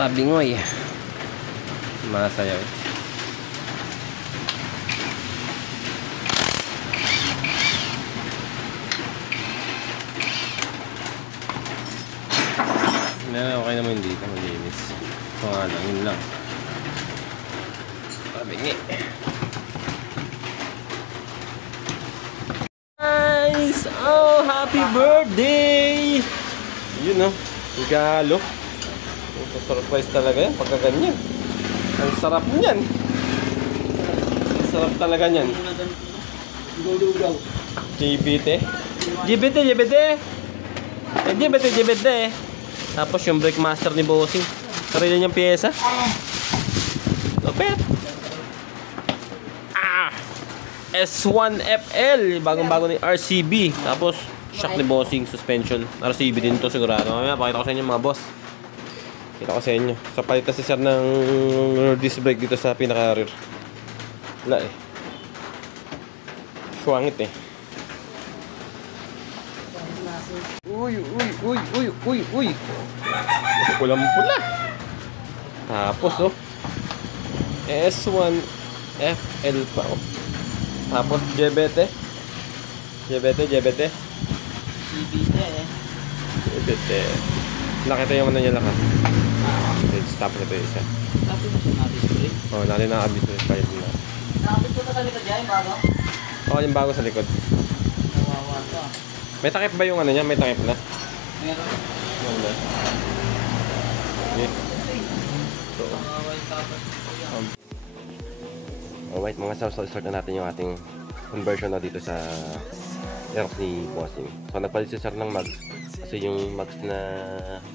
Tabingoy. Masayaw. Okay naman dito, malinis. Ito nga lang, yun lang. Tabingi. Nice! Oh, happy birthday! Yun, no? Regalo. Surprise talaga yan pagka ganyan. Ang sarap niyan. Ang sarap talaga niyan. GBT. GBT, GBT. GBT, GBT. Tapos yung brake master ni Bossing. Sarili niyang pyesa. Lupit. S1FL. Bagong-bago ni RCB. Tapos shock ni Bossing. Suspension. RCB din to sigurado. Mamaya pakita ko sa inyo mga boss. Kita ko sa inyo. So palitan si sir ng disc brake dito sa pinaka-rear. Wala eh. Suwangit eh. Uy, uy, uy, uy, uy, uy. Pulang-pula. Tapos oh. S1FL pa oh. Tapos GBT. GBT, GBT. GBT. Nakita yung ano niya lang ha. Stop na ito isa. Tapos mo siya na-display? Oo, natin nakabit ito. Nakabit ko na sa likod niya, yung bago? Oo, yung bago sa likod. Nawawa ito ah. May takip ba yung ano niya? May takip na? Meron. Ano na? Okay. So, Nawawa yung tapos ko yan. alright mga sir, so start na natin yung ating conversion na dito sa Aerox ni Bossing. So nagpalit si sir ng mags kasi yung mags na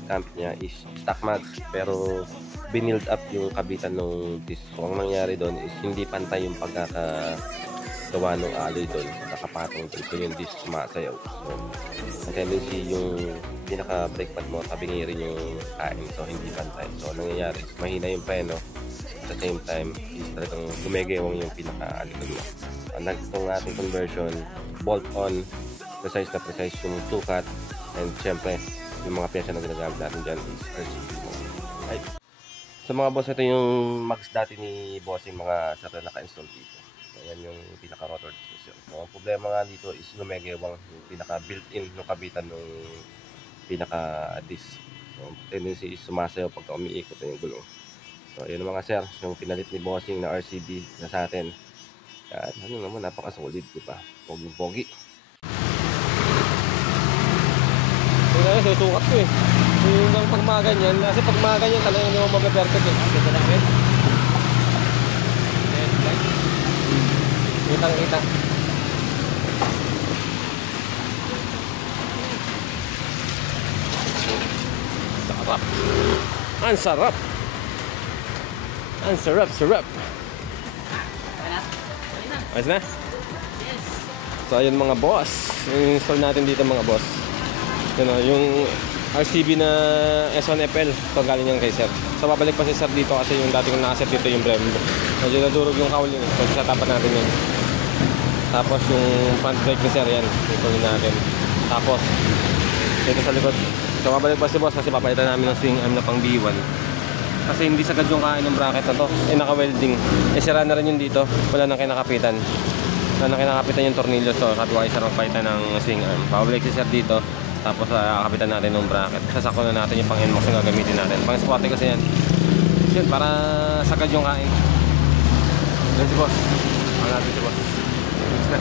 camp niya is stock mags pero binild up yung kabitan ng disc. So ang nangyari doon is hindi pantay yung pagkakagawa ng alloy doon, nakapatong doon. So yung disc sumasayaw. So ang tendency yung pinaka brake pad mo tabingi rin yung kain, so hindi pantay. So nangyayari is mahina yung preno. At the same time is talagang gumegewang yung pinaka-alikod mo. Itong ating conversion, bolt-on, precise na precise yung sukat, and syempre yung mga pyesa na ginagamit natin dyan is RCB mo. Right? So mga boss, ito yung mags dati ni Bossing, mga sa naka-install dito. So yan yung pinaka-rotor disposition. So ang problema nga dito is gumegewang yung pinaka-built-in ng kabitan ng pinaka-disc. So tendency is sumasayaw pagka umiikot na yung gulong. So, yun mga sir, yung pinalit ni Bossing na RCB na sa atin. At ano naman, napaka-solid, diba? Pogi-pogi. So, na susukat ko eh. So, yung lang pag mga ganyan, kasi pag mga ganyan talaga hindi mo mag-perfect eh. Ganda lang rin. Kitang-kita. Sarap. Ang sarap. Ang sarap. Ayos na? Yes. So ayun mga boss, install natin dito mga boss. Yun o, yung RCB na S1FL, ito galing yan kay sir. So babalik pa si sir dito kasi yung dati kong nakaset dito yung Brembo. Medyo nadurog yung kaul yun, so satapan natin yun. Tapos yung front brake ni sir yan, install natin. Tapos dito sa likod. So babalik pa si boss kasi papalitan namin ng swing arm na pang B1. Kasi hindi sagad yung kain ng bracket na to. Naka-welding. Sira na rin yun dito. Wala nang kinakapitan. Wala nang kinakapitan yung tornilyo. So katwais na magpalitan ng swing arm. Pabalik si sir dito. Tapos kakapitan natin ng bracket. Sasako na natin yung pang NMAX na gagamitin natin. Pang squatty kasi yan. Yun, para sagad yung kain. Yan si boss. Ang natin si boss. Thanks na.